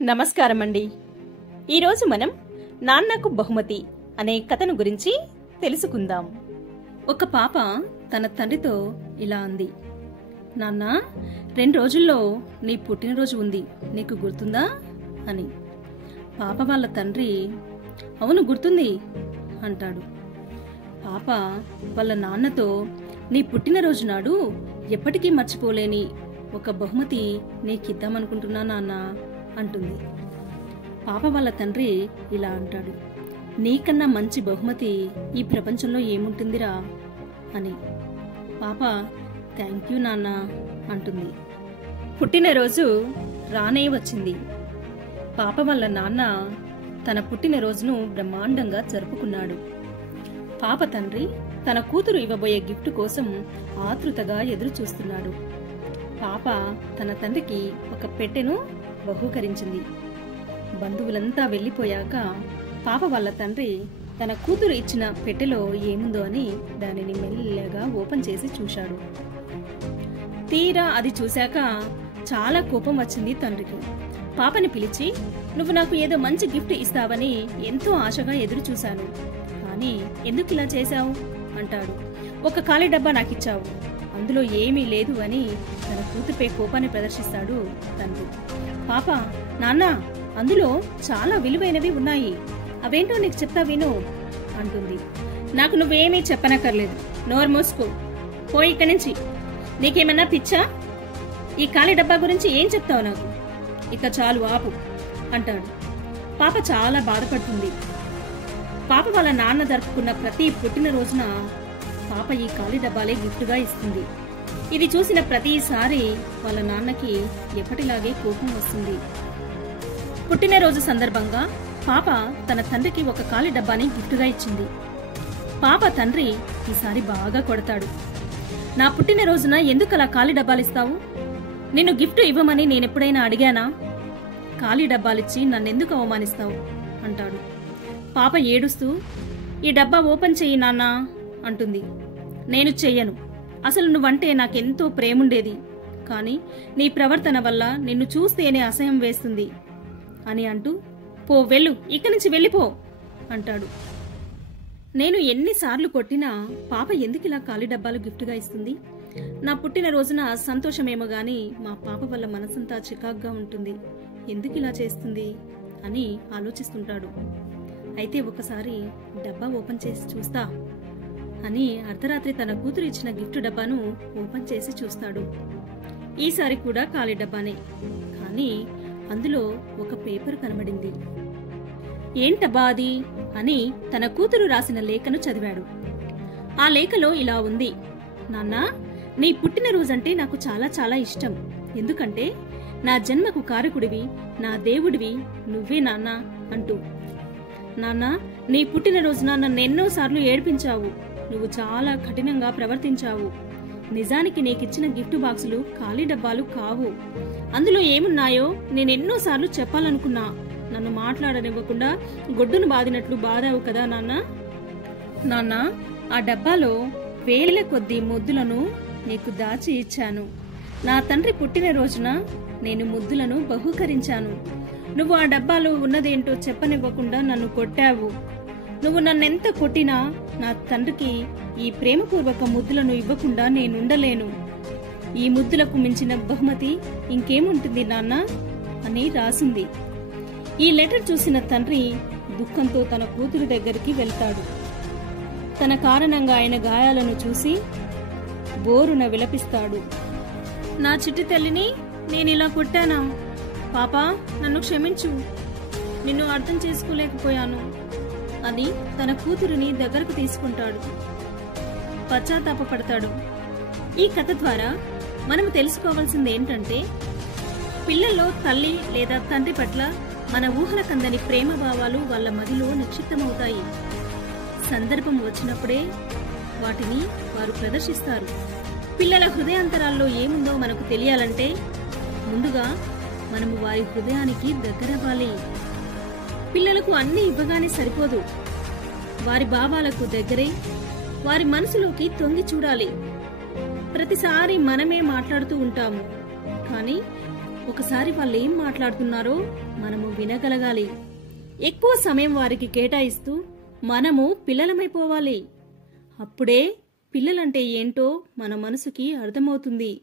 నమస్కారం అండి. ఈరోజు మనం నాన్నకు బహుమతి అనే కథను గురించి తెలుసుకుందాం. ఒక పాప తన తండ్రితో ఇలా అంది, నాన్న 2 రోజుల్లో నీ పుట్టినరోజు ఉంది, నీకు గుర్తుందా అని. పాప వాళ్ళ తండ్రి అవును గుర్తుంది అంటాడు. పాప వాళ్ళ నాన్నతో నీ పుట్టినరోజు నాడు ఎప్పటికీ మర్చిపోలేని ఒక బహుమతి నీకిద్దామనుకుంటున్నా నాన్న అంటుంది. పాప వాళ్ళ తండ్రి ఇలా అంటాడు, నీకన్నా మంచి బహుమతి ఈ ప్రపంచంలో ఏముంటుందిరా అని. పాప థ్యాంక్ యూ నాన్న అంటుంది. పుట్టినరోజు రానే వచ్చింది. పాప వాళ్ళ నాన్న తన పుట్టినరోజును బ్రహ్మాండంగా జరుపుకున్నాడు. పాప తండ్రి తన కూతురు ఇవ్వబోయే గిఫ్ట్ కోసం ఆతృతగా ఎదురు చూస్తున్నాడు. పాప తన తండ్రికి ఒక పెట్టెను బహూకరించింది. బంధువులంతా వెళ్లిపోయాక పాప వాళ్ళ తండ్రి తన కూతురు ఇచ్చిన పెట్టెలో ఏముందో అని దానిని మెల్లగా ఓపెన్ చేసి చూశాడు. తీరా అది చూశాక చాలా కోపం వచ్చింది తండ్రికి. పాపని పిలిచి, నువ్వు నాకు ఏదో మంచి గిఫ్ట్ ఇస్తావని ఎంతో ఆశగా ఎదురు చూశాను, కానీ ఎందుకు ఇలా చేశావు అంటాడు. ఒక ఖాళీ డబ్బా నాకిచ్చావు, అందులో ఏమీ లేదు అని తన కూతురుపై కోపాన్ని ప్రదర్శిస్తాడు తండ్రి. పాప, నాన్న అందులో చాలా విలువైనవి ఉన్నాయి, అవేంటో నీకు చెప్తా విను అంటుంది. నాకు నువ్వేమీ చెప్పనక్కర్లేదు, నోరు మూసుకో, పోయి ఇక్కడి నుంచి. నీకేమన్నా పిచ్చా? ఈ ఖాళీ డబ్బా గురించి ఏం చెప్తావు నాకు? ఇక చాలు ఆపు అంటాడు. పాప చాలా బాధపడుతుంది. పాప వాళ్ళ నాన్న జరుపుకున్న ప్రతి పుట్టినరోజున పాప ఈ ఖాళీ డబ్బాలే గిఫ్ట్గా ఇస్తుంది. ఇది చూసిన ప్రతిసారి వాళ్ళ నాన్నకి ఎప్పటిలాగే కోపం వస్తుంది. పుట్టినరోజు సందర్భంగా పాప తన తండ్రికి ఒక ఖాళీ డబ్బాని గిఫ్ట్గా ఇచ్చింది. పాప తండ్రి ఈసారి బాగా కొడతాడు. నా పుట్టినరోజున ఎందుకలా ఖాళీ డబ్బాలిస్తావు? నిన్ను గిఫ్ట్ ఇవ్వమని నేనెప్పుడైనా అడిగానా? ఖాళీ డబ్బాలిచ్చి నన్నెందుకు అవమానిస్తావు అంటాడు. పాప ఏడుస్తూ, ఈ డబ్బా ఓపెన్ చెయ్యి నాన్నా అంటుంది. నేను చెయ్యను, అసలు నువ్వంటే నాకెంతో ప్రేముండేది, కానీ నీ ప్రవర్తన వల్ల నిన్ను చూస్తేనే అసహ్యం వేస్తుంది అని అంటూ, పో వెళ్ళు, ఇక్కడి నుంచి వెళ్ళిపో అంటాడు. నేను ఎన్నిసార్లు కొట్టినా పాప ఎందుకు ఇలా ఖాళీ డబ్బాలు గిఫ్ట్గా ఇస్తుంది? నా పుట్టినరోజున సంతోషమేమో గాని మా పాప వల్ల మనసంతా చికాగ్గా ఉంటుంది, ఎందుకు ఇలా చేస్తుంది అని ఆలోచిస్తుంటాడు. అయితే ఒకసారి డబ్బా ఓపెన్ చేసి చూస్తా అని అర్ధరాత్రి తన కూతురు ఇచ్చిన గిఫ్ట్ డబ్బాను ఓపెన్ చేసి చూస్తాడు. ఈసారి కూడా ఖాళీ డబ్బానే, కానీ అందులో ఒక పేపర్ కనబడింది. ఏంటబ్బా అది అని తన కూతురు రాసిన లేఖను చదివాడు. ఆ లేఖలో ఇలా ఉంది, నాన్నా నీ పుట్టినరోజంటే నాకు చాలా చాలా ఇష్టం, ఎందుకంటే నా జన్మకు కారకుడివి, నా దేవుడివి నువ్వే నాన్న అంటూ. నాన్న, నీ పుట్టినరోజున నన్ను ఎన్నోసార్లు ఏడ్పించావు, నువ్వు చాలా కఠినంగా ప్రవర్తించావు. నిజానికి నీకిచ్చిన గిఫ్ట్ బాక్సులు ఖాళీ డబ్బాలు కావు, అందులో ఏమున్నాయో నేనెన్నోసార్లు చెప్పాలనుకున్నా, నన్ను మాట్లాడనివ్వకుండా గొడ్డును బాదినట్లు బాదావు కదా నాన్న. నాన్న, ఆ డబ్బాలో వేల కొద్దీ ముద్దులను నీకు దాచి ఇచ్చాను. నా తండ్రి పుట్టినరోజున నేను ముద్దులను బహూకరించాను. నువ్వు ఆ డబ్బాలో ఉన్నదేంటో చెప్పనివ్వకుండా నన్ను కొట్టావు. నువ్వు నన్నెంత కొట్టినా నా తండ్రికి ఈ ప్రేమపూర్వక ముద్దులను ఇవ్వకుండా నేనుండలేను. ఈ ముద్దులకు మించిన బహుమతి ఇంకేముంటుంది నాన్న అని రాసింది. ఈ లెటర్ చూసిన తండ్రి దుఃఖంతో తన కూతురు దగ్గరికి వెళ్తాడు. తన కారణంగా ఆయన గాయాలను చూసి బోరున విలపిస్తాడు. నా చిట్టి తల్లిని నేనిలా కొట్టానా? పాపా, నన్ను క్షమించు, నిన్ను అర్థం చేసుకోలేకపోయాను అని తన కూతురిని దగ్గరకు తీసుకుంటాడు. పశ్చాత్తాపపడతాడు. ఈ కథ ద్వారా మనం తెలుసుకోవాల్సింది ఏంటంటే, పిల్లల్లో తల్లి లేదా తండ్రి పట్ల మన ఊహలకందని ప్రేమ భావాలు వాళ్ళ మదిలో నిక్షిప్తమవుతాయి. సందర్భం వచ్చినప్పుడే వాటిని వారు ప్రదర్శిస్తారు. పిల్లల హృదయాంతరాల్లో ఏముందో మనకు తెలియాలంటే ముందుగా మనము వారి హృదయానికి దగ్గరవ్వాలి. పిల్లలకు అన్ని ఇవ్వగానే సరిపోదు, వారి భావాలకు దగ్గరై వారి మనసులోకి తొంగి చూడాలి. ప్రతిసారి మనమే మాట్లాడుతూ ఉంటాము, కానీ ఒకసారి వాళ్ళు ఏం మాట్లాడుతున్నారో మనము వినగలగాలి. ఎక్కువ సమయం వారికి కేటాయిస్తూ మనము పిల్లలమైపోవాలి. అప్పుడే పిల్లలంటే ఏంటో మన మనసుకి అర్థమవుతుంది.